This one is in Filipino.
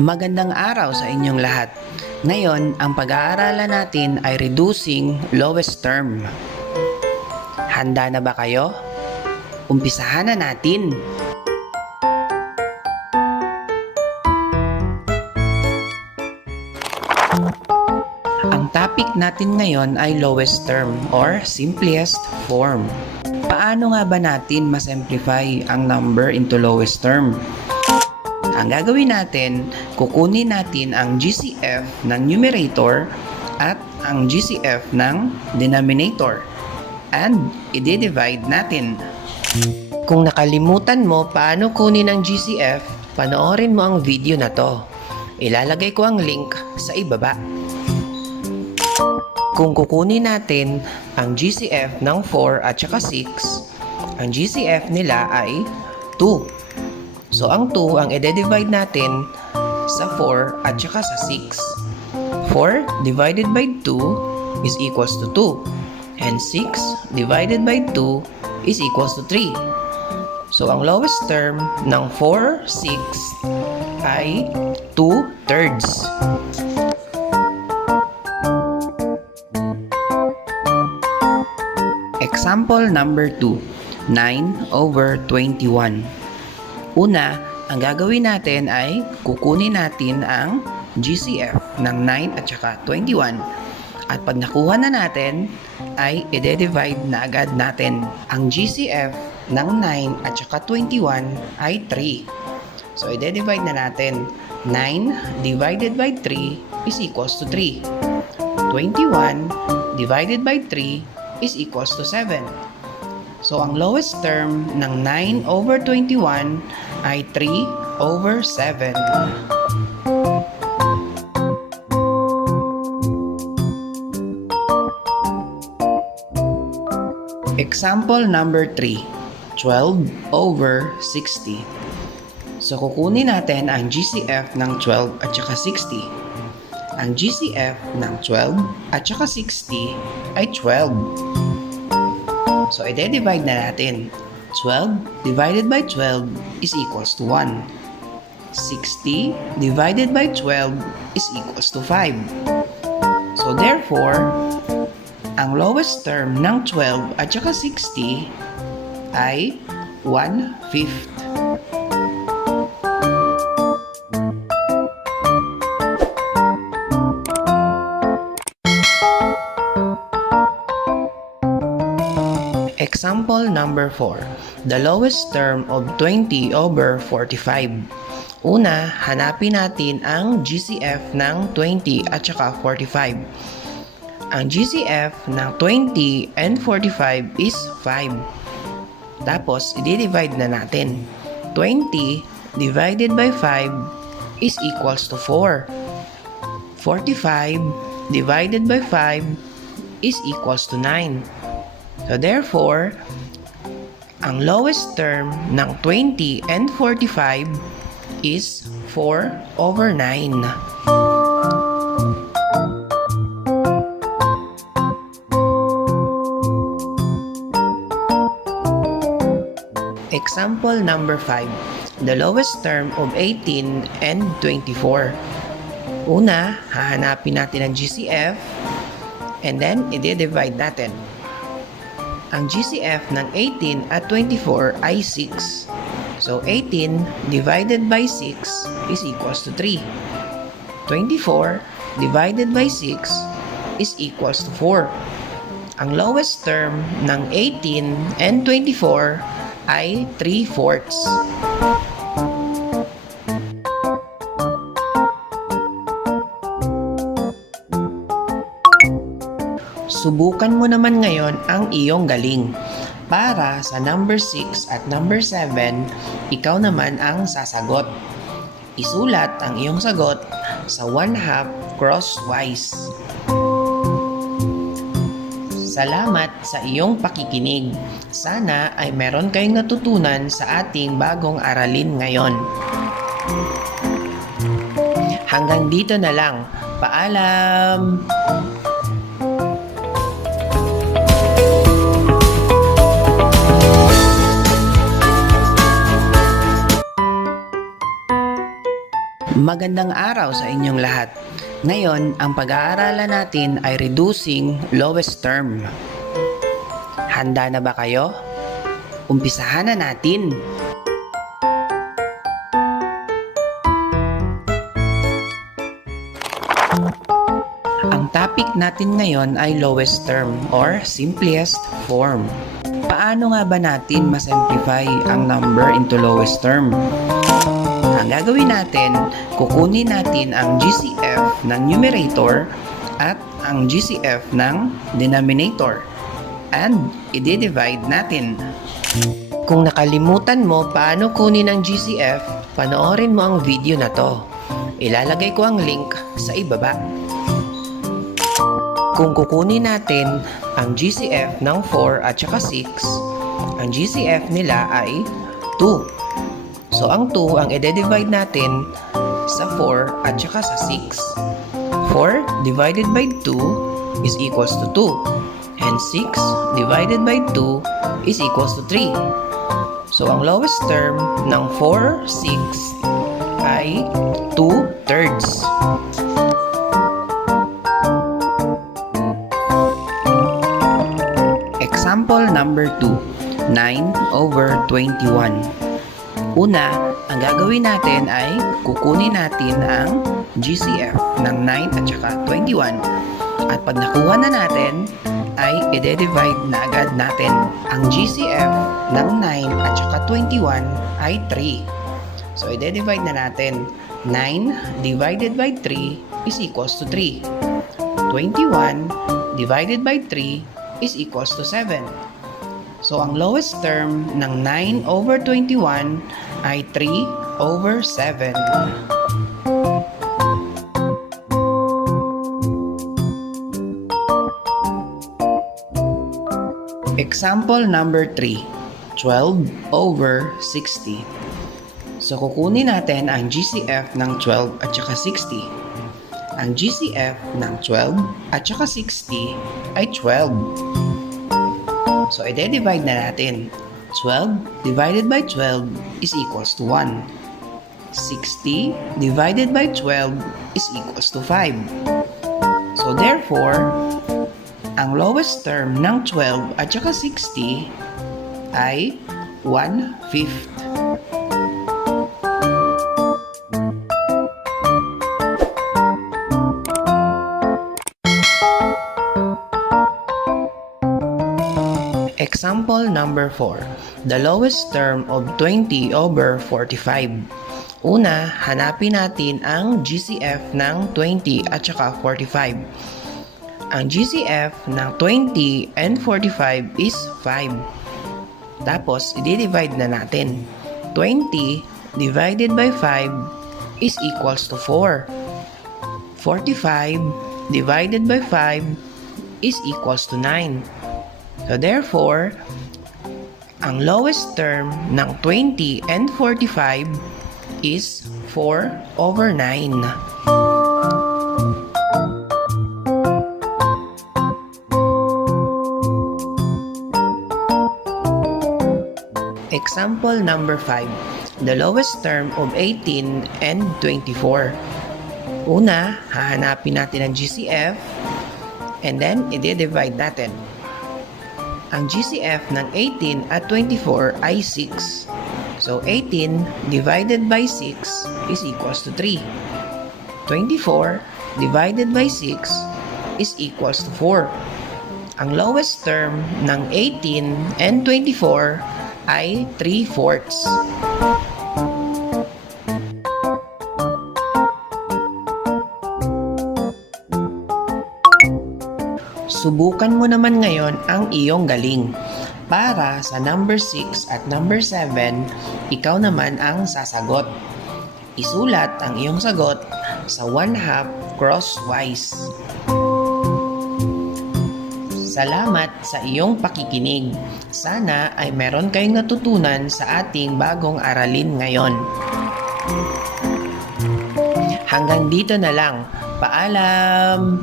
Magandang araw sa inyong lahat. Ngayon, ang pag-aaralan natin ay reducing lowest term. Handa na ba kayo? Umpisahan na natin. Ang topic natin ngayon ay lowest term or simplest form. Paano nga ba natin ma-simplify ang number into lowest term? Ang gagawin natin, kukunin natin ang GCF ng numerator at ang GCF ng denominator and i-divide natin. Kung nakalimutan mo paano kunin ang GCF, panoorin mo ang video na to. Ilalagay ko ang link sa ibaba. Kung kukunin natin ang GCF ng 4 at saka 6, ang GCF nila ay 2. So, ang 2 ang i-divide natin sa 4 at saka sa 6. 4 divided by 2 is equals to 2. And 6 divided by 2 is equals to 3. So, ang lowest term ng 4, 6 ay 2/3. Example number 2, 9/21. Una, ang gagawin natin ay kukunin natin ang GCF ng 9 at saka 21. At pag nakuha na natin, ay i-divide na agad natin. Ang GCF ng 9 at saka 21 ay 3. So, i-divide na natin. 9 divided by 3 is equals to 3. 21 divided by 3 is equals to 7. So, ang lowest term ng 9/21 ay 3/7. Example number 3, 12/60. So, kukunin natin ang GCF ng 12 at saka 60. Ang GCF ng 12 at saka 60 ay 12. So, i-divide na natin. 12 divided by 12 is equals to 1. 60 divided by 12 is equals to 5. So, therefore, ang lowest term ng 12 at saka 60 ay 1/5. Example number 4, the lowest term of 20/45. Una, hanapin natin ang GCF ng 20 at saka 45. Ang GCF ng 20 and 45 is 5. Tapos, i-divide na natin. 20 divided by 5 is equals to 4. 45 divided by 5 is equals to 9. So, therefore, ang lowest term ng 20 and 45 is 4/9. Example number 5, the lowest term of 18 and 24. Una, hahanapin natin ang GCF and then i-divide natin. Ang GCF ng 18 at 24 ay 6. So, 18 divided by 6 is equals to 3. 24 divided by 6 is equals to 4. Ang lowest term ng 18 and 24 ay 3/4. Subukan mo naman ngayon ang iyong galing. Para sa number 6 at number 7, ikaw naman ang sasagot. Isulat ang iyong sagot sa 1/2 crosswise. Salamat sa iyong pakikinig. Sana ay meron kayong natutunan sa ating bagong aralin ngayon. Hanggang dito na lang. Paalam! Magandang araw sa inyong lahat. Ngayon, ang pag-aaralan natin ay reducing lowest term. Handa na ba kayo? Umpisahan na natin. Ang topic natin ngayon ay lowest term or simplest form. Paano nga ba natin masimplify ang number into lowest term? Ang gagawin natin, kukunin natin ang GCF ng numerator at ang GCF ng denominator and i-divide natin. Kung nakalimutan mo paano kunin ang GCF, panoorin mo ang video na to. Ilalagay ko ang link sa ibaba. Kung kukunin natin ang GCF ng 4 at saka 6, ang GCF nila ay 2. So, ang 2 ang i-divide natin sa 4 at saka sa 6. 4 divided by 2 is equals to 2. And 6 divided by 2 is equals to 3. So, ang lowest term ng 4, 6 ay 2/3. Example number 2, 9/21. Una, ang gagawin natin ay kukunin natin ang GCF ng 9 at saka 21. At pag nakuha na natin, ay i-divide na agad natin. Ang GCF ng 9 at saka 21 ay 3. So, i-divide na natin. 9 divided by 3 is equals to 3. 21 divided by 3 is equals to 7. So, ang lowest term ng 9/21 ay 3/7. Example number 3, 12/60. So, kukunin natin ang GCF ng 12 at saka 60. Ang GCF ng 12 at saka 60 ay 12. So, i-divide na natin. 12 divided by 12 is equals to 1. 60 divided by 12 is equals to 5. So, therefore, ang lowest term ng 12 at saka 60 ay 1/5. Example number 4, the lowest term of 20/45. Una, hanapin natin ang GCF ng 20 at saka 45. Ang GCF ng 20 and 45 is 5. Tapos, i-divide na natin. 20 divided by 5 is equals to 4. 45 divided by 5 is equals to 9. So, therefore, ang lowest term ng 20 and 45 is 4/9. Example number 5, the lowest term of 18 and 24. Una, hahanapin natin ang GCF and then i-divide natin. Ang GCF ng 18 at 24 ay 6. So, 18 divided by 6 is equals to 3. 24 divided by 6 is equals to 4. Ang lowest term ng 18 and 24 ay 3/4. Subukan mo naman ngayon ang iyong galing. Para sa number 6 at number 7, ikaw naman ang sasagot. Isulat ang iyong sagot sa 1/2 crosswise. Salamat sa iyong pakikinig. Sana ay meron kayong natutunan sa ating bagong aralin ngayon. Hanggang dito na lang. Paalam!